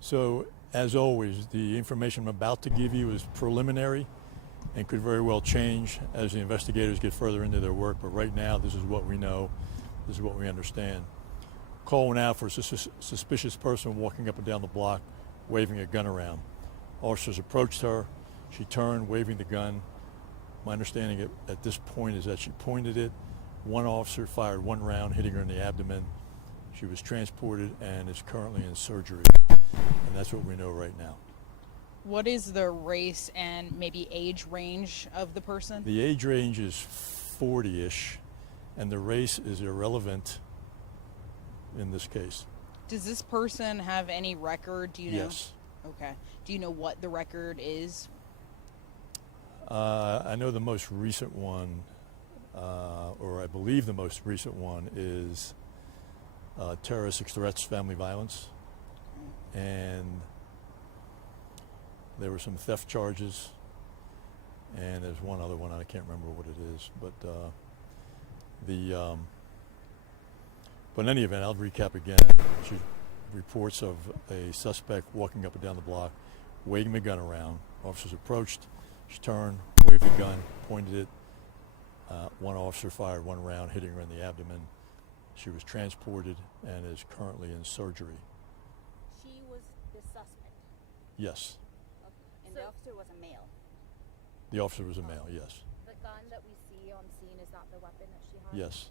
So, as always, the information I'm about to give you is preliminary and could very well change as the investigators get further into their work. But right now, this is what we know. This is what we understand. Call went out for a suspicious person walking up and down the block, waving a gun around. Officers approached her. She turned, waving the gun. My understanding at this point is that she pointed it. One officer fired one round, hitting her in the abdomen. She was transported and is currently in surgery. And that's what we know right now. What is the race and maybe age range of the person? The age range is 40-ish, and the race is irrelevant in this case. Does this person have any record? Do you know? Yes. Okay. Do you know what the record is? I know the most recent one, or I believe the most recent one, is terroristic threats, family violence, and there were some theft charges, and there's one other one, I can't remember what it is, but but in any event, I'll recap again. She reports of a suspect walking up and down the block, waving the gun around. Officers approached. She turned, waved the gun, pointed it. One officer fired one round, hitting her in the abdomen. She was transported and is currently in surgery. She was the suspect? Yes. Okay. And the officer was a male? The officer was a male, yes. The gun that we see on scene, is that the weapon that she had? Yes.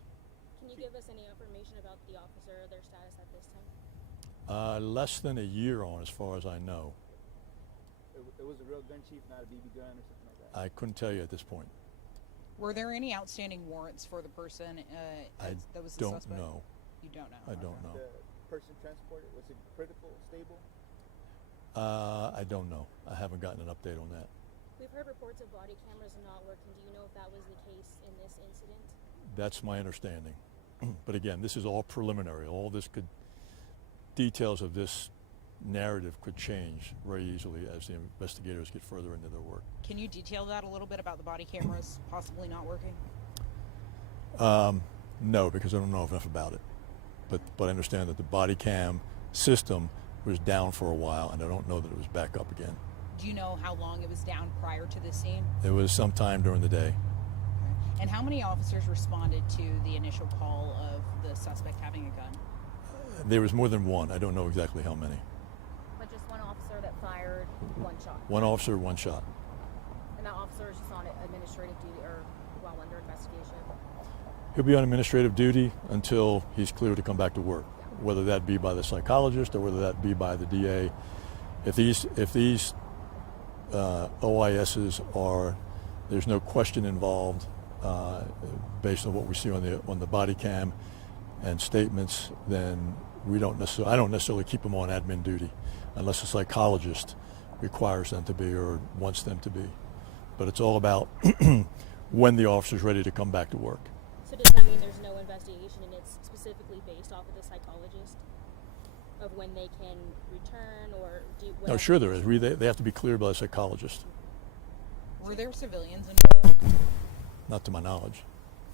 Can you give us any information about the officer or their status at this time? Less than a year on, as far as I know. It was a real gun, Chief, not a BB gun or something like that? I couldn't tell you at this point. Were there any outstanding warrants for the person that was the don't suspect? know. You don't know? I don't know. The person transported, was it critical, stable? I don't know. I haven't gotten an update on that. We've heard reports of body cameras not working. Do you know if that was the case in this incident? That's my understanding. But again, this is all preliminary. All this details of this narrative could change very easily as the investigators get further into their work. Can you detail that a little bit about the body cameras possibly not working? No, because I don't know enough about it. But I understand that the body cam system was down for a while, and I don't know that it was back up again. Do you know how long it was down prior to the scene? It was sometime during the day. And how many officers responded to the initial call of the suspect having a gun? There was more than one. I don't know exactly how many. But just one officer that fired one shot? One officer, one shot. And that officer is just on administrative duty or while under investigation? He'll be on administrative duty until he's cleared to come back to work, whether that be by the psychologist or whether that be by the DA. If these OISs are, there's no question involved based on what we see on the body cam and statements, then I don't necessarily keep them on admin duty unless a psychologist requires them to be or wants them to be. But it's all about when the officer's ready to come back to work. So does that mean there's no investigation and it's specifically based off of the psychologist of when they can return or do? No, sure there is. They have to be cleared by a psychologist. Were there civilians involved? Not to my knowledge.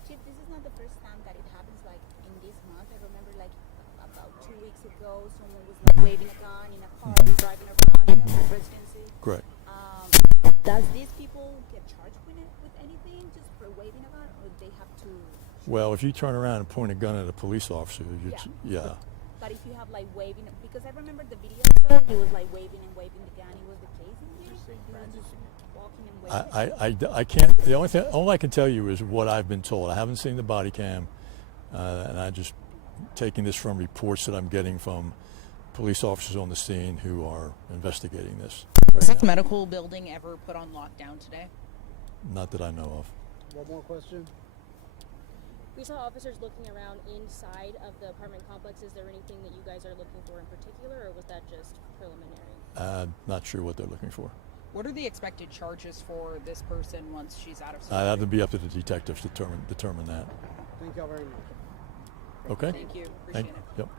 Chief, this is not the first time that it happens like in this month. I remember like about 2 weeks ago, someone was like waving a gun in a car, driving around in a residency. Correct. Does these people get charged with anything just for waving a gun, or they have to? Well, if you turn around and point a gun at a police officer, yeah. But if you have like waving, because I remember the video, so he was like waving and waving the gun. He was the case in the video. He was just walking and waving. I can't. The all I can tell you is what I've been told. I haven't seen the body cam, and I'm just taking this from reports that I'm getting from police officers on the scene who are investigating this. Was this medical building ever put on lockdown today? Not that I know of. One more question. We saw officers looking around inside of the apartment complex. Is there anything that you guys are looking for in particular, or was that just preliminary? Not sure what they're looking for. What are the expected charges for this person once she's out of surgery? That would be up to the detectives to determine that. Thank y'all very much. Okay? Thank you. Appreciate Thank, it. Yep.